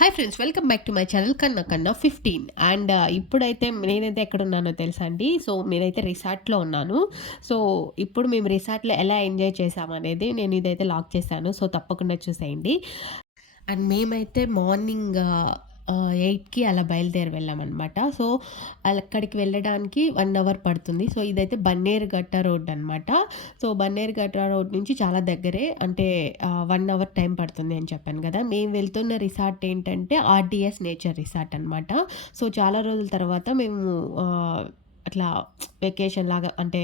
Hi friends, welcome back to my channel కన్నా కన్నా 15. And ఇప్పుడైతే నేనైతే ఎక్కడున్నానో తెలుసా అండి. సో నేనైతే రిసార్ట్‌లో ఉన్నాను. సో ఇప్పుడు మేము రిసార్ట్‌లో ఎలా ఎంజాయ్ చేసామనేది నేను ఇదైతే లాక్ చేశాను. సో తప్పకుండా చూసేయండి. అండ్ మేమైతే మార్నింగ్ 8కి అలా బయలుదేరి వెళ్ళామనమాట. సో అక్కడికి వెళ్ళడానికి 1 అవర్ పడుతుంది. సో ఇదైతే బన్నేరుగట్ట రోడ్ అనమాట. సో బన్నేరుగట్ట రోడ్ నుంచి చాలా దగ్గరే. అంటే 1 అవర్ టైం పడుతుంది అని చెప్పాను కదా! మేము వెళ్తున్న రిసార్ట్ ఏంటంటే ఆర్‌డిఎస్ నేచర్ రిసార్ట్ అనమాట. సో చాలా రోజుల తర్వాత మేము ఆహ్, అట్లా వెకేషన్ లాగా అంటే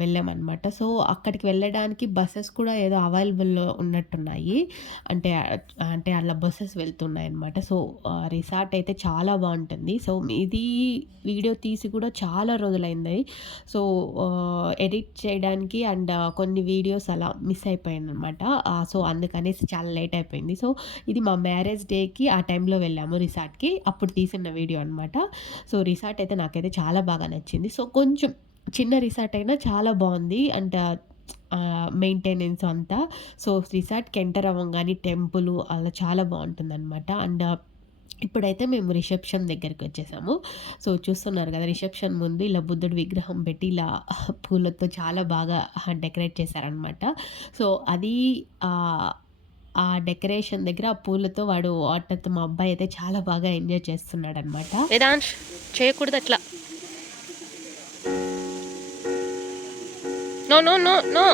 వెళ్ళామనమాట. సో అక్కడికి వెళ్ళడానికి బసెస్ కూడా ఏదో అవైలబుల్‌లో ఉన్నట్టున్నాయి. అంటే అంటే అలా బసెస్ వెళ్తున్నాయన్నమాట. సో రిసార్ట్ అయితే చాలా బావుంటుంది. సో ఇది వీడియో తీసి కూడా చాలా రోజులైంది. సో ఎడిట్ చేయడానికి అండ్ కొన్ని వీడియోస్ అలా మిస్ అయిపోయాననమాట. సో అందుకనేసి చాలా లేట్ అయిపోయింది. సో ఇది మా మ్యారేజ్ డేకి ఆ టైంలో వెళ్ళాము రిసార్ట్‌కి. అప్పుడు తీసిన వీడియో అనమాట. సో రిసార్ట్ అయితే నాకైతే చాలా బాగా నచ్చింది. సో కొంచెం చిన్న రిసార్ట్ అయినా చాలా బావుంది. అండ్ మెయింటెనెన్స్ అంతా. సో రిసార్ట్‌కి ఎంటర్ అవ్వంగానే టెంపులు అలా చాలా బావుంటుందనమాట. అండ్ ఇప్పుడైతే మేము రిసెప్షన్ దగ్గరికొచ్చేసాము. సో చూస్తున్నారు గదా! రిసెప్షన్ ముందు ఇలా బుద్ధుడి విగ్రహం పెట్టి ఇలా పూలతో చాలా బాగా డెకరేట్ చేశారనమాట. సో అది ఆహ్, ఆ డెకరేషన్ దగ్గర ఆ పూలతో వాడు వాటర్‌తో మా అబ్బాయి అయితే చాలా బాగా ఎంజాయ్ చేస్తున్నాడనమాట. వేదాంశ్ చేయకూడదు అట్లా. No no no no.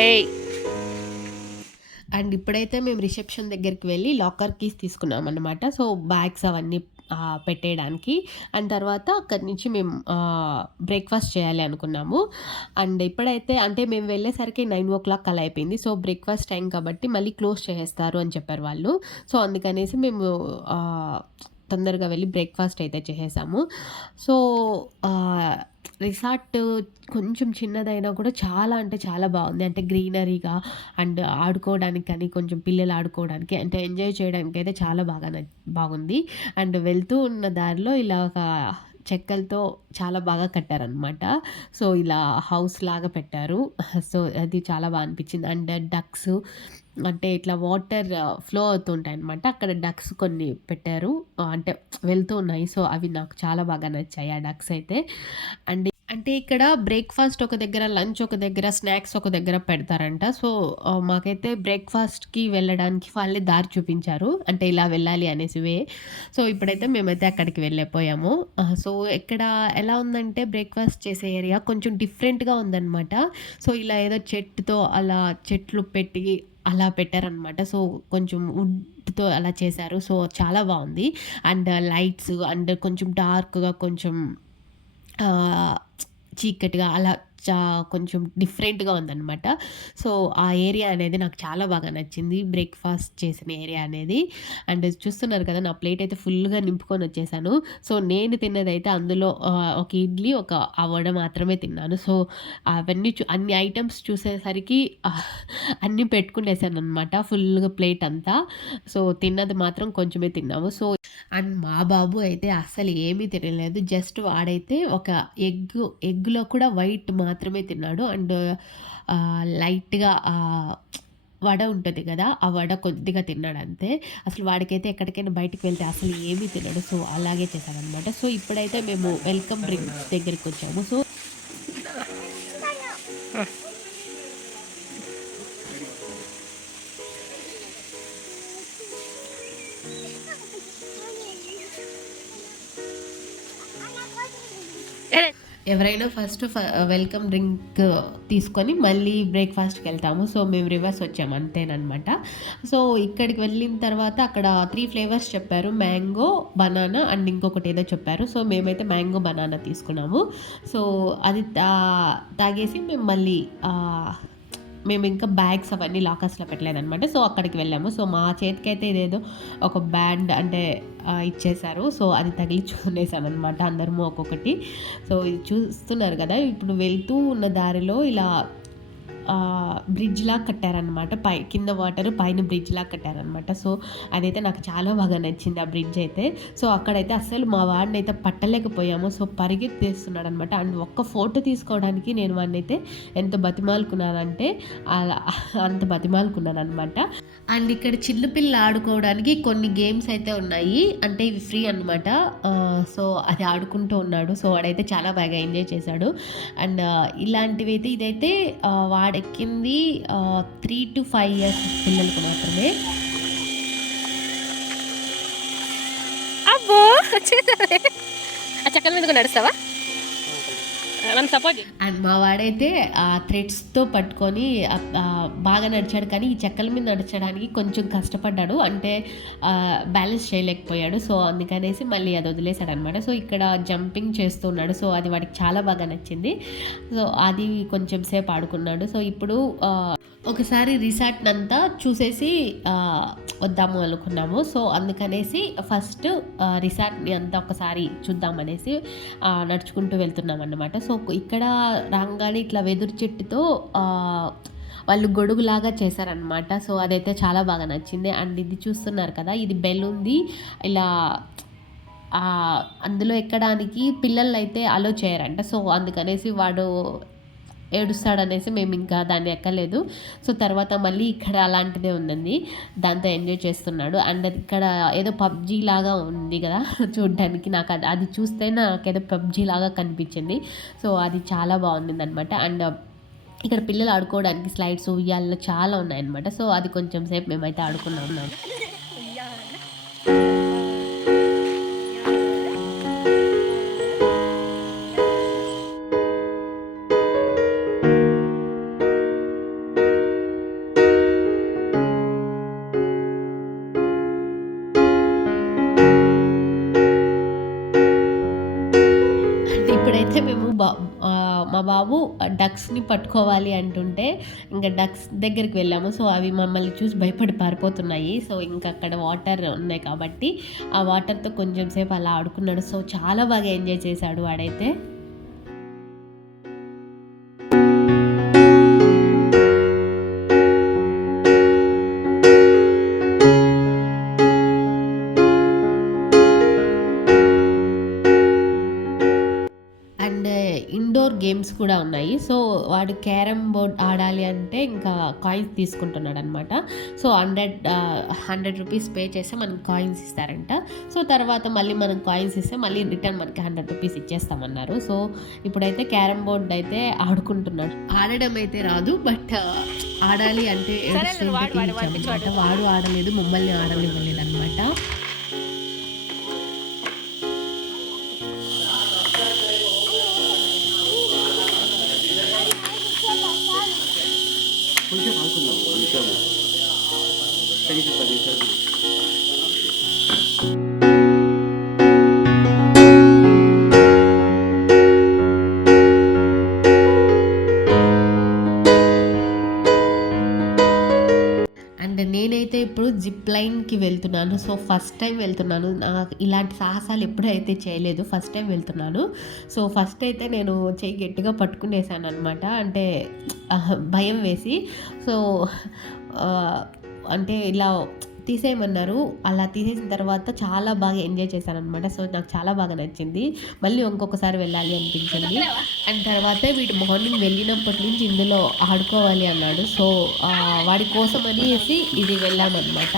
ఏయ్ అండ్ ఇప్పుడైతే మేము రిసెప్షన్ దగ్గరికి వెళ్ళి లాకర్ కీస్ తీసుకున్నామన్నమాట. సో బ్యాగ్స్ అవన్నీ పెట్టేయడానికి. అండ్ తర్వాత అక్కడి నుంచి మేము బ్రేక్‌ఫాస్ట్ చేయాలి అనుకున్నాము. అండ్ ఇప్పుడైతే అంటే మేము వెళ్ళేసరికి 9:00 అలా అయిపోయింది. సో బ్రేక్‌ఫాస్ట్ టైం కాబట్టి మళ్ళీ క్లోజ్ చేసేస్తారు అని చెప్పారు వాళ్ళు. సో అందుకనేసి మేము ఆహ్, తొందరగా వెళ్ళి బ్రేక్‌ఫాస్ట్ అయితే చేసేసాము. సో ఆహ్, రిసార్ట్ కొంచెం చిన్నదైనా కూడా చాలా అంటే చాలా బావుంది. అంటే గ్రీనరీగా అండ్ ఆడుకోవడానికి కానీ, కొంచెం పిల్లలు ఆడుకోవడానికి అంటే ఎంజాయ్ చేయడానికైతే చాలా బాగుంది. అండ్ వెళ్తూ ఉన్న దారిలో ఇలా ఒక చెక్కలతో చాలా బాగా కట్టారనమాట. సో ఇలా హౌస్‌లాగా పెట్టారు. సో అది చాలా అనిపించింది. అండ్ డక్స్ అంటే ఇట్లా వాటర్ ఫ్లో అవుతుంటాయన్నమాట. అక్కడ డక్స్ కొన్ని పెట్టారు. అంటే వెళ్తూ ఉన్నాయి. సో అవి నాకు చాలా బాగా నచ్చాయి ఆ డక్స్ అయితే. అండ్ అంటే ఇక్కడ బ్రేక్‌ఫాస్ట్ ఒక దగ్గర, లంచ్ ఒక దగ్గర, స్నాక్స్ ఒక దగ్గర పెడతారంట. సో మాకైతే బ్రేక్‌ఫాస్ట్‌కి వెళ్ళడానికి వాళ్ళే దారి చూపించారు. అంటే ఇలా వెళ్ళాలి అనేసి సో ఇప్పుడైతే మేమైతే అక్కడికి వెళ్ళిపోయాము. సో ఇక్కడ ఎలా ఉందంటే బ్రేక్‌ఫాస్ట్ చేసే ఏరియా కొంచెం డిఫరెంట్‌గా ఉందనమాట. సో ఇలా ఏదో చెట్టుతో అలా చెట్లు పెట్టి అలా పెట్టారనమాట. సో కొంచెం వుడ్‌తో అలా చేశారు. సో చాలా బావుంది. అండ్ లైట్స్ అండ్ కొంచెం డార్క్‌గా కొంచెం ఆహ్, చీకటిగా అలా కొంచెం డిఫరెంట్‌గా ఉందనమాట. సో, ఆ ఏరియా అనేది నాకు చాలా బాగా నచ్చింది. బ్రేక్‌ఫాస్ట్ చేసిన ఏరియా అనేది. అండ్ చూస్తున్నారు కదా! నా ప్లేట్ అయితే ఫుల్‌గా నింపుకొనొచ్చేసాను. సో, నేను తిన్నదైతే అందులో ఒక ఇడ్లీ, ఒక వడ మాత్రమే తిన్నాను. సో, అవన్నీ అన్ని ఐటెమ్స్ చూసేసరికి అన్నీ పెట్టుకునేసాననమాట ఫుల్‌గా ప్లేట్ అంతా. సో, తిన్నది మాత్రం కొంచెమే తిన్నాము. సో అండ్ మా బాబు అయితే అస్సలు ఏమీ తినలేదు. జస్ట్ వాడైతే ఒక ఎగ్‌లో కూడా వైట్ మాత్రమే తిన్నాడు. అండ్ లైట్‌గా వడ ఉంటది గదా! ఆ వడ కొద్దిగా తిన్నాడంతే. అసలు వాడికైతే ఎక్కడికైనా బయటికి వెళ్తే అసలు ఏమీ తినడు. సో, అలాగే చేశాననమాట. సో, ఇప్పుడైతే మేము వెల్కమ్ డ్రింక్స్ దగ్గరికొచ్చాము. సో ఎవరైనా ఫస్ట్ వెల్కమ్ డ్రింక్ తీసుకొని మళ్ళీ బ్రేక్‌ఫాస్ట్‌కెళ్తాము. సో, మేము రివర్స్ వచ్చాము అంతేననమాట. సో, ఇక్కడికి వెళ్ళిన తర్వాత అక్కడ 3 ఫ్లేవర్స్ చెప్పారు. మ్యాంగో, బనానా అండ్ ఇంకొకటి ఏదో చెప్పారు. సో, మేమైతే మ్యాంగో, బనానా తీసుకున్నాము. సో, అది తాగేసి మేము మళ్ళీ మేమింకా బ్యాగ్స్ అవన్నీ లాకర్స్‌లో పెట్టలేదనమాట. సో, అక్కడికి వెళ్ళాము. సో, మా చేతికైతే ఇదేదో ఒక బ్యాండ్ అంటే ఇచ్చేశారు. సో, అది తగిలించుకునేసామనమాట అందరము ఒక్కొక్కటి. సో, ఇది చూస్తున్నారు గదా! ఇప్పుడు వెళ్తూ ఉన్న దారిలో ఇలా బ్రిడ్జ్‌లా కట్టారనమాట. కింద వాటర్ పైన బ్రిడ్జ్‌లా కట్టారనమాట. సో, అదైతే నాకు చాలా బాగా నచ్చింది ఆ బ్రిడ్జ్ అయితే. సో, అక్కడైతే అస్సలు మా వాడినైతే పట్టలేకపోయాము. సో, పరిగెత్తేస్తున్నాడనమాట. అండ్ ఒక్క ఫోటో తీసుకోవడానికి నేను వాడినైతే ఎంత బతిమాలుకున్నానంటే అలా అంత బతిమాలుకున్నాననమాట. అండ్ ఇక్కడ చిన్న పిల్లలు ఆడుకోవడానికి కొన్ని గేమ్స్ అయితే ఉన్నాయి. అంటే ఇవి ఫ్రీ అనమాట. సో, అది ఆడుకుంటూ ఉన్నాడు. సో, వాడైతే చాలా బాగా ఎంజాయ్ చేశాడు. అండ్ ఇలాంటివైతే ఇదైతే వాడెక్కింది 3-5 ఇయర్స్ పిల్లలకి మాత్రమే. అబ్బో! వచ్చేసావే. ఆ చెక్కల మీద కూడా నడుస్తావా? నన్ను సపోర్ట్ చెయ్. అండ్ మా వాడైతే థ్రెడ్స్‌తో పట్టుకొని బాగా నడిచాడు. కానీ ఈ చెక్కల మీద నడచడానికి కొంచెం కష్టపడ్డాడు. అంటే బ్యాలెన్స్ చేయలేకపోయాడు. సో, అందుకనేసి మళ్ళీ అది వదిలేసాడనమాట. సో, ఇక్కడ జంపింగ్ చేస్తూ ఉన్నాడు. సో, అది వాడికి చాలా బాగా నచ్చింది. సో, అది కొంచెం సేపు ఆడుకున్నాడు. సో, ఇప్పుడు ఒకసారి రిసార్ట్‌నంతా చూసేసి వద్దాము అనుకున్నాము. సో, అందుకనేసి ఫస్ట్ రిసార్ట్‌ని అంతా ఒకసారి చూద్దామనేసి నడుచుకుంటూ వెళ్తున్నామన్నమాట. సో, ఇక్కడ రాంగానే ఇట్లా వెదురు చెట్టుతో వాళ్ళు గొడుగులాగా చేశారనమాట. సో, అదైతే చాలా బాగా నచ్చింది. అండ్ ఇది చూస్తున్నారు కదా! ఇది బెలూన్‌ది ఇలా అందులో ఎక్కడానికి పిల్లలైతే అలో చేయరంట. సో, అందుకనేసి వాడు ఏడుస్తాడనేసి మేమింకా దాన్ని ఎక్కలేదు. సో, తర్వాత మళ్ళీ ఇక్కడ అలాంటిదే ఉందండి. దాంతో ఎంజాయ్ చేస్తున్నాడు. అండ్ ఇక్కడ ఏదో పబ్‌జీ లాగా ఉంది గదా! చూడ్డానికి నాకు అది చూస్తే నాకేదో పబ్‌జీ లాగా కనిపించింది. సో, అది చాలా బాగుండిందనమాట. అండ్ ఇక్కడ పిల్లలు ఆడుకోవడానికి స్లైడ్స్, ఉయ్యాలలు చాలా ఉన్నాయన్నమాట. సో, అది కొంచెం సేపు మేమైతే ఆడుకున్నాము. ఇప్పుడైతే మేము మా బాబు డక్స్‌ని పట్టుకోవాలి అంటుంటే, ఇంక డక్స్ దగ్గరికి వెళ్ళాము. సో, అవి మమ్మల్ని చూసి భయపడి పారిపోతున్నాయి. సో, ఇంక అక్కడ వాటర్ ఉన్నాయి కాబట్టి, ఆ వాటర్‌తో కొంచెం సేపు అలా ఆడుకున్నాడు. సో, చాలా బాగా ఎంజాయ్ చేశాడు వాడైతే. అండ్ ఇండోర్ గేమ్స్ కూడా ఉన్నాయి. సో, వాడు క్యారమ్ బోర్డ్ ఆడాలి అంటే ఇంకా కాయిన్స్ తీసుకుంటున్నాడనమాట. సో, 100 రూపీస్ పే చేస్తే మనకు కాయిన్స్ ఇస్తారంట. సో, తర్వాత మళ్ళీ మనం కాయిన్స్ ఇస్తే మళ్ళీ రిటర్న్ మనకి 100 రూపీస్ ఇచ్చేస్తామన్నారు. సో, ఇప్పుడైతే క్యారమ్ బోర్డ్ అయితే ఆడుకుంటున్నాడు. ఆడడం అయితే రాదు. బట్ ఆడాలి అంటే ఏడుస్తుంటే తీయించామన్నమాట. వాడు ఆడలేదు, మమ్మల్ని ఆడనివ్వలేదనమాట. కొంచెం ఆడుకుందాం కొంచెం 10 నిమిషాలు. అండ్ నేనైతే ఇప్పుడు జిప్ లైన్‌కి వెళ్తున్నాను. సో, ఫస్ట్ టైం వెళ్తున్నాను. నాకు ఇలాంటి సాహసాలు ఎప్పుడైతే చేయలేదు. ఫస్ట్ టైం వెళ్తున్నాను. సో, ఫస్ట్ అయితే నేను చెయ్యి గట్టిగా పట్టుకునేసాననమాట. అంటే భయం వేసి. సో, ఆహ్, అంటే ఇలా తీసేయమన్నారు. అలా తీసేసిన తర్వాత చాలా బాగా ఎంజాయ్ చేశాననమాట. సో, నాకు చాలా బాగా నచ్చింది. మళ్ళీ ఇంకొకసారి వెళ్ళాలి అనిపించింది. అండ్ తర్వాత వీడు మార్నింగ్ వెళ్ళినప్పటి నుంచి ఇందులో ఆడుకోవాలి అన్నాడు. సో, వాడి కోసం అనేసి ఇది వెళ్ళామనమాట.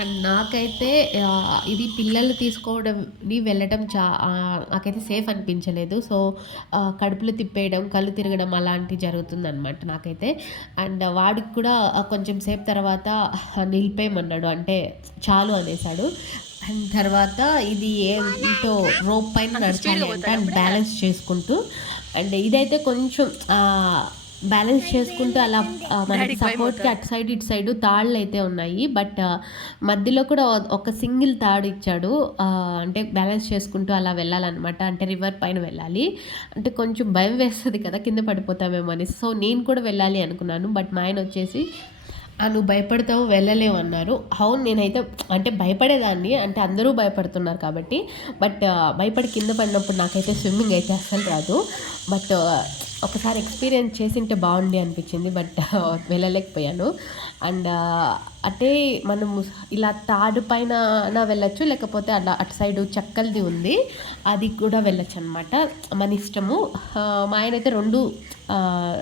అండ్ నాకైతే ఇది పిల్లలు తీసుకోవడంని వెళ్ళటం నాకైతే సేఫ్ అనిపించలేదు. సో, కడుపులో తిప్పేయడం, కళ్ళు తిరగడం అలాంటివి జరుగుతుందనమాట నాకైతే. అండ్ వాడికి కూడా కొంచెం సేపు తర్వాత నిలిపేయమన్నాడు. అంటే చాలు అనేసాడు. అండ్ తర్వాత ఇది ఏంటో రోప్ పైన నడచాలి అంట. అండ్ బ్యాలెన్స్ చేసుకుంటూ. అండ్ ఇదైతే కొంచెం బ్యాలెన్స్ చేసుకుంటూ అలా మనకి డాడీకి భయం సపోర్ట్‌కి అవుతుంది. అటు సైడ్, ఇటు సైడు తాళ్ళైతే ఉన్నాయి. బట్ మధ్యలో కూడా ఒక సింగిల్ తాడు ఇచ్చాడు. అంటే బ్యాలెన్స్ చేసుకుంటూ అలా వెళ్ళాలనమాట. అంటే రివర్ పైన వెళ్ళాలి. అంటే కొంచెం భయం వేస్తది కదా! కింద పడిపోతామేమో అనేసి. సో, నేను కూడా వెళ్ళాలి అనుకున్నాను. బట్ మా ఆయనొచ్చేసి "నువ్వు భయపడతావు వెళ్ళలేవు" అన్నారు. అవును నేనైతే అంటే భయపడేదాన్ని. అంటే అందరూ భయపడుతున్నారు కాబట్టి. బట్ భయపడి కింద పడినప్పుడు నాకైతే స్విమ్మింగ్ అయితే అస్సలు రాదు. బట్ ఒకసారి ఎక్స్‌పీరియన్స్ చేసుంటే బావుండి అనిపించింది. బట్ వెళ్ళలేకపోయాను. అండ్ అంటే మనము ఇలా తాడు పైన వెళ్ళొచ్చు. లేకపోతే అలా అటు సైడు చెక్కలది ఉంది. అది కూడా వెళ్ళొచ్చనమాట. మన ఇష్టము. మా ఆయనైతే 2 ఆహ్,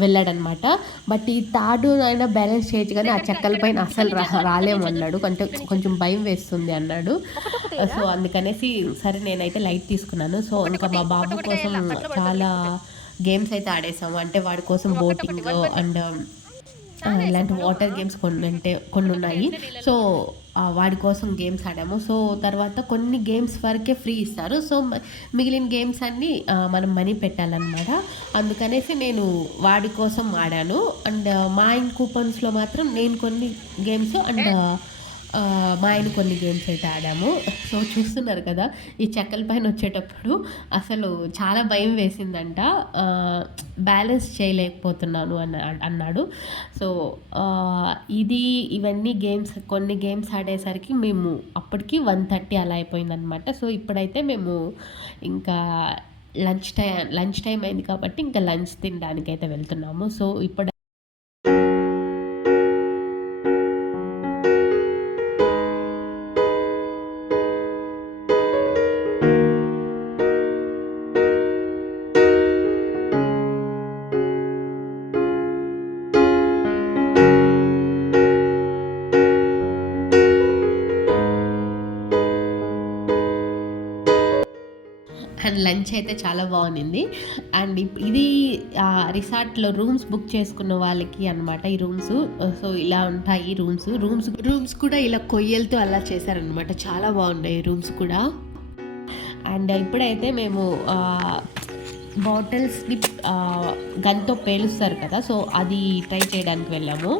వెళ్ళాడనమాట. బట్ ఈ తాడు అయినా బ్యాలెన్స్ చేయొచ్చు గానీ, ఆ చెక్కల పైన అస్సలు రాలేము అన్నాడు. అంటే కొంచెం భయం వేస్తుంది అన్నాడు. ఒకటొకటి సో, అందుకనేసి సరే నేనైతే లైట్ తీసుకున్నాను. సో, ఇంకా ఒకటొకటి మా బాబు ఒకటొకటిగా కోసం ఎయాల పట్లో పడిపోతే చాలా లేకపోతే. గేమ్స్ అయితే ఆడేసాము. అంటే వాడి కోసం ఒకటొకటి బోటింగ్ 1, 1 అండ్ చాలా వేసాం ఇలాంటి పొడవునా. వాటర్ గేమ్స్ కొన్ని అంటే ఒకటొకటి కొన్నున్నాయి. వేస్తే నీళ్ళలో సో, పడిపోతాయి. వాడి కోసం గేమ్స్ ఆడాము. సో, తర్వాత కొన్ని గేమ్స్ వరకే ఫ్రీ ఇస్తారు. సో, మిగిలిన గేమ్స్ అన్నీ మనం మనీ పెట్టాలనమాట. అందుకనేసి నేను వాడి కోసం ఆడాను. అండ్ మా ఆయన కూపన్స్‌లో మాత్రం నేను కొన్ని గేమ్స్ అండ్ మా ఆయన కొన్ని గేమ్స్ అయితే ఆడాము. సో, చూస్తున్నారు కదా! ఈ చెక్కల పైన వచ్చేటప్పుడు అసలు చాలా భయం వేసిందంట. ఆహ్, బ్యాలెన్స్ చేయలేకపోతున్నాను అన్నాడు. సో, ఆహ్, ఇది ఇవన్నీ గేమ్స్ కొన్ని గేమ్స్ ఆడేసరికి మేము అప్పటికి 1:30 అలా అయిపోయిందనమాట. సో, ఇప్పుడైతే మేము ఇంకా లంచ్ టైమ్ అయింది కాబట్టి ఇంకా లంచ్ తినడానికైతే వెళ్తున్నాము. సో, ఇప్పుడు అండ్ లంచ్ అయితే చాలా బావునింది. అండ్ ఇది రిసార్ట్‌లో రూమ్స్ బుక్ చేసుకున్న వాళ్ళకి అనమాట ఈ రూమ్స్. సో, ఇలా ఉంటాయి రూమ్స్ కూడా ఇలా కొయ్యలతో అలా చేశారనమాట. చాలా బాగున్నాయి రూమ్స్ కూడా. అండ్ ఇప్పుడైతే మేము బాటిల్స్‌ని గన్‌తో పేలుస్తారు కదా! సో, అది ట్రై చేయడానికి వెళ్ళాము.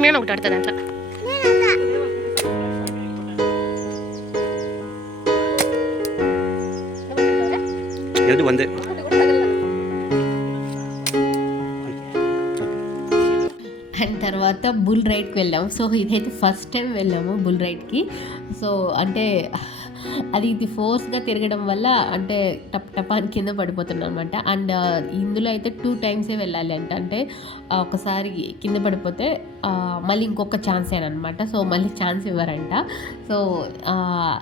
నేను ఒకటి ఆడతా దాంట్లో. ಎರಡು ಒಂದೇ అండ్ తర్వాత బుల్ రైడ్‌కి వెళ్ళాము. సో, ఇదైతే ఫస్ట్ టైమ్ వెళ్ళాము బుల్ రైడ్‌కి. సో, అంటే ఇది ఫోర్స్‌గా తిరగడం వల్ల అంటే టపా అని కింద పడిపోతున్నాననమాట. అండ్ ఇందులో అయితే 2 టైమ్సే వెళ్ళాలి అంట. అంటే ఒకసారి కింద పడిపోతే మళ్ళీ ఇంకొక ఛాన్సేననమాట. సో, మళ్ళీ ఛాన్స్ ఇవ్వరంట. సో, ఆహ్,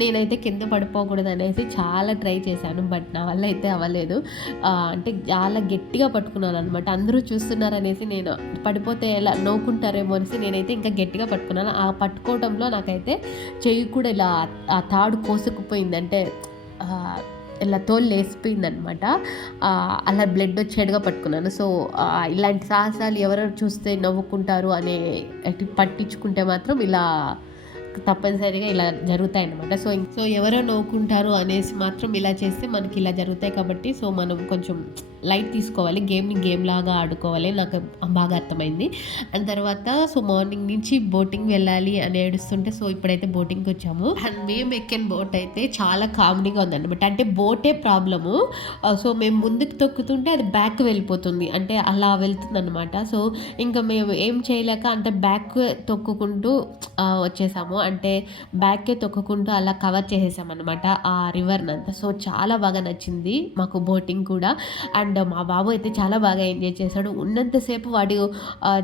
నేనైతే కింద పడిపోకూడదనేసి చాలా ట్రై చేశాను. బట్ నా వల్ల అయితే అవ్వలేదు. అంటే చాలా గట్టిగా పట్టుకున్నాననమాట. అందరూ చూస్తున్నారనేసి నేను పడిపోతే ఎలా నవ్వుకుంటారేమో అనేసి నేనైతే ఇంకా గట్టిగా పట్టుకున్నాను. ఆ పట్టుకోవడంలో నాకైతే చెయ్యి కూడా ఇలా ఆ తాడు కోసుకుపోయింది. అంటే ఆహ్, ఇలా తోలు లేసిపోయిందనమాట. అలా బ్లడ్ వచ్చేట్టుగా పట్టుకున్నాను. సో, ఇలాంటి సాహసాలు ఎవరెవరు చూస్తే నవ్వుకుంటారు అనే పట్టించుకుంటే మాత్రం ఇలా తప్పనిసరిగా ఇలా జరుగుతాయన్నమాట. సో, ఎవరో నవ్వుకుంటారు అనేసి మాత్రం ఇలా చేస్తే మనకి ఇలా జరుగుతాయి కాబట్టి సో, మనం కొంచెం లైట్ తీసుకోవాలి. గేమ్‌ని గేమ్‌లాగా ఆడుకోవాలి. నాకు బాగా అర్థమైంది. అండ్ తర్వాత సో, మార్నింగ్ నుంచి బోటింగ్ వెళ్ళాలి అని ఏడుస్తుంటే సో, ఇప్పుడైతే బోటింగ్‌కొచ్చాము. అండ్ మేము ఎక్కిన బోట్ అయితే చాలా కామెడీగా ఉందన్నమాట. అంటే బోటే ప్రాబ్లము. సో, మేము ముందుకు తొక్కుతుంటే అది బ్యాక్ వెళ్ళిపోతుంది. అంటే అలా వెళ్తుందనమాట. సో, ఇంకా మేము ఏం చేయలేక అంటే బ్యాక్ తొక్కుకుంటూ వచ్చేసాము. అంటే బ్యాక్కే తొక్కుకుంటూ అలా కవర్ చేసేసామనమాట ఆ రివర్‌నంతా. సో, చాలా బాగా నచ్చింది మాకు బోటింగ్ కూడా. అండ్ మా బాబు అయితే చాలా బాగా ఎంజాయ్ చేశాడు. ఉన్నంత సేపు వాడు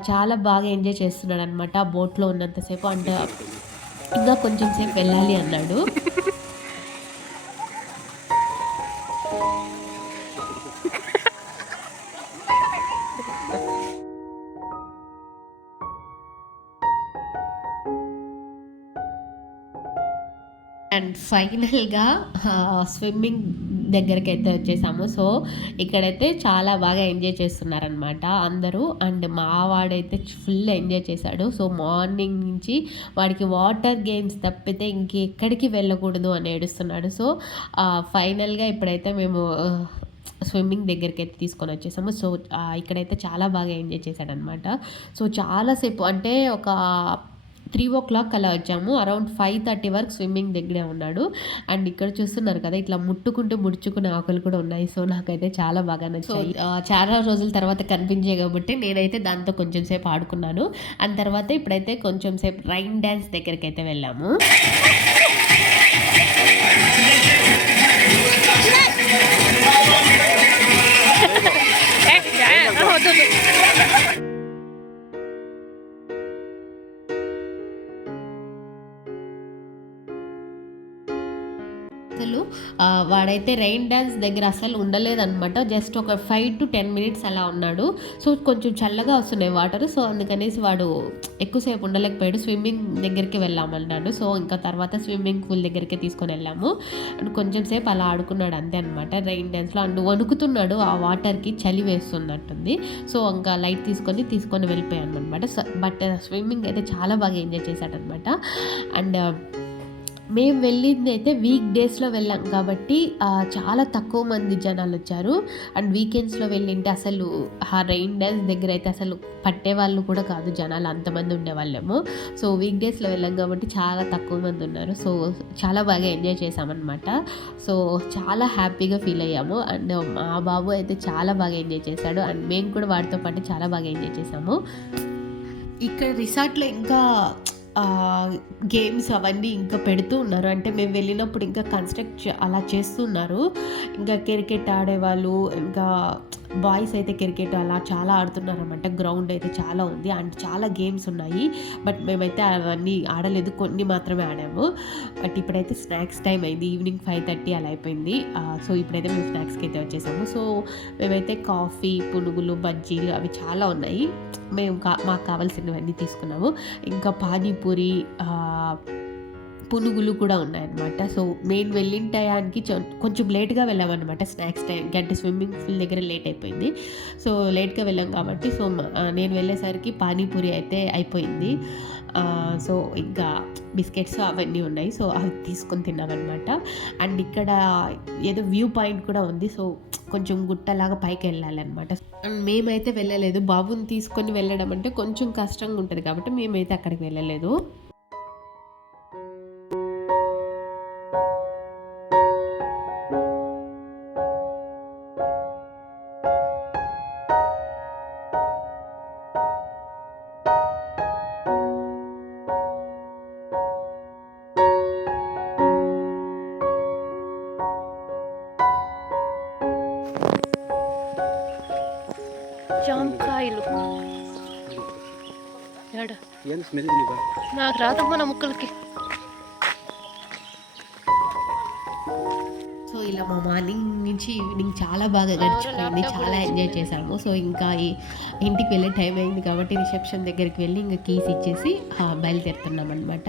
చాలా బాగా ఎంజాయ్ చేస్తున్నాడనమాట ఆ బోట్‌లో ఉన్నంత సేపు. అండ్ ఇంకా కొంచెం సేపు వెళ్ళాలి అన్నాడు. అండ్ ఫైనల్‌గా స్విమ్మింగ్ దగ్గరికైతే వచ్చేసాము. సో, ఇక్కడైతే చాలా బాగా ఎంజాయ్ చేస్తున్నారనమాట అందరూ. అండ్ మా వాడైతే ఫుల్ ఎంజాయ్ చేశాడు. సో, మార్నింగ్ నుంచి వాడికి వాటర్ గేమ్స్ తప్పితే ఇంకెక్కడికి వెళ్ళకూడదు అని ఏడుస్తున్నాడు. సో, ఫైనల్‌గా ఇప్పుడైతే మేము స్విమ్మింగ్ దగ్గరికైతే తీసుకొని వచ్చేసాము. సో, ఇక్కడైతే చాలా బాగా ఎంజాయ్ చేశాడనమాట. సో, చాలాసేపు అంటే ఒక 3:00 అలా వచ్చాము. అరౌండ్ 5:30 వరకు స్విమ్మింగ్ దగ్గరే ఉన్నాడు. అండ్ ఇక్కడ చూస్తున్నారు కదా! ఇట్లా ముట్టుకుంటూ ముడుచుకునే ఆకులు కూడా ఉన్నాయి. సో, నాకైతే చాలా బాగా నచ్చాయి. చాలా రోజుల తర్వాత కనిపించాయి కాబట్టి నేనైతే దాంతో కొంచెం సేపు ఆడుకున్నాను. అండ్ తర్వాత ఇప్పుడైతే కొంచెం సేపు రైన్ డాన్స్ దగ్గరికైతే వెళ్ళాము. అసలు వాడైతే రెయిన్ డాన్స్ దగ్గర అసలు ఉండలేదనమాట. జస్ట్ ఒక 5-10 మినిట్స్ అలా ఉన్నాడు. సో, కొంచెం చల్లగా వస్తున్నాయి వాటర్. సో, అందుకనేసి వాడు ఎక్కువసేపు ఉండలేకపోయాడు. స్విమ్మింగ్ దగ్గరికి వెళ్ళామన్నాడు. సో, ఇంకా తర్వాత స్విమ్మింగ్ పూల్ దగ్గరికి తీసుకొని వెళ్ళాము. అండ్ కొంచెం సేపు అలా ఆడుకున్నాడు అంతే అనమాట రెయిన్ డాన్స్‌లో. అండ్ వణుకుతున్నాడు ఆ వాటర్‌కి, చలి వేస్తున్నట్టుంది. సో, ఇంకా లైట్ తీసుకొని వెళ్ళిపోయామనమాట. బట్ స్విమ్మింగ్ అయితే చాలా బాగా ఎంజాయ్ చేశాడనమాట. అండ్ మేము వెళ్ళిందైతే వీక్ డేస్‌లో వెళ్ళాం కాబట్టి చాలా తక్కువ మంది జనాలొచ్చారు. అండ్ వీకెండ్స్‌లో వెళ్ళింటే అసలు ఆ రెయిన్ డాన్స్ దగ్గరైతే అసలు పట్టేవాళ్ళు కూడా కాదు జనాలు, అంతమంది ఉండేవాళ్ళేమో. సో, వీక్ డేస్‌లో వెళ్ళాం కాబట్టి చాలా తక్కువ మంది ఉన్నారు. సో, చాలా బాగా ఎంజాయ్ చేశామనమాట. సో, చాలా హ్యాపీగా ఫీల్ అయ్యాము. అండ్ మా బాబు అయితే చాలా బాగా ఎంజాయ్ చేశాడు. అండ్ మేము కూడా వాడితో పాటు చాలా బాగా ఎంజాయ్ చేశాము. ఇక్కడ రిసార్ట్‌లో ఇంకా గేమ్స్ అవన్నీ ఇంకా పెడుతూ ఉన్నారు. అంటే మేము వెళ్ళినప్పుడు ఇంకా కన్‌స్ట్రక్ట్ అలా చేస్తున్నారు. ఇంకా క్రికెట్ ఆడేవాళ్ళు, ఇంకా బాయ్స్ అయితే క్రికెట్ అలా చాలా ఆడుతున్నారనమాట. గ్రౌండ్ అయితే చాలా ఉంది. అండ్ చాలా గేమ్స్ ఉన్నాయి. బట్ మేమైతే అవన్నీ ఆడలేదు. కొన్ని మాత్రమే ఆడాము. బట్ ఇప్పుడైతే స్నాక్స్ టైమ్ అయింది. ఈవినింగ్ 5:30 అలా అయిపోయింది. సో, ఇప్పుడైతే మేము స్నాక్స్‌కి అయితే వచ్చేసాము. సో, మేమైతే కాఫీ, పునుగులు, బజ్జీలు అవి చాలా ఉన్నాయి. మేము మాకు కావాల్సినవన్నీ తీసుకున్నాము. ఇంకా పానీపూరి, పునుగులు కూడా ఉన్నాయన్నమాట. సో, మేము వెళ్ళిన టయానికి కొంచెం లేట్‌గా వెళ్ళామన్నమాట స్నాక్స్ టైంకి. అంటే స్విమ్మింగ్ పూల్ దగ్గర లేట్ అయిపోయింది. సో, లేట్‌గా వెళ్ళాం కాబట్టి నేను వెళ్ళేసరికి పానీపూరి అయితే అయిపోయింది. సో, ఇంకా బిస్కెట్స్ అవన్నీ ఉన్నాయి. సో, అవి తీసుకొని తిన్నామన్నమాట. అండ్ ఇక్కడ ఏదో వ్యూ పాయింట్ కూడా ఉంది. సో, కొంచెం గుట్టలాగా పైకెళ్ళాలన్నమాట. అండ్ మేమైతే వెళ్ళలేదు. బాబుని తీసుకొని వెళ్ళడం అంటే కొంచెం కష్టంగా ఉంటది కాబట్టి మేమైతే అక్కడికి వెళ్ళలేదు. జామకాయలు ఏడ ಏನು ಸ್ಮೆಲ್ ಇದೀನಿ ಬಾ నాకు రాదమ్మా నా ముక్కలకి. సో, ఇలా మా మార్నింగ్ నుంచి ఈవినింగ్ చాలా బాగా గడిచిపోయింది. చాలా ఎంజాయ్ చేశాము. సో, ఇంకా ఇంటికి వెళ్ళే టైం అయింది కాబట్టి రిసెప్షన్ దగ్గరికి వెళ్ళి ఇంకా కీస్ ఇచ్చేసి బయలుదేరుతున్నాం అనమాట.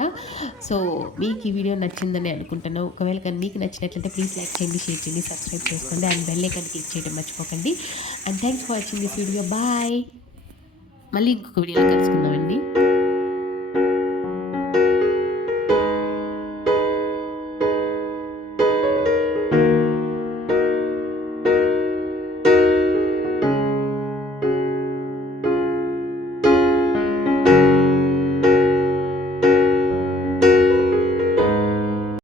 సో, మీకు ఈ వీడియో నచ్చిందని అనుకుంటున్నాను. ఒకవేళ కానీ మీకు నచ్చినట్లయితే ప్లీజ్ లైక్ చేయండి, షేర్ చేయండి, సబ్స్క్రైబ్ చేసుకోండి. అండ్ బెల్ ఐకాన్ క్లిక్ చేయడం మర్చిపోకండి. And thanks for watching this video. Bye. మళ్ళీ ఇంకొక వీడియోలో కలుసుకుందామండి.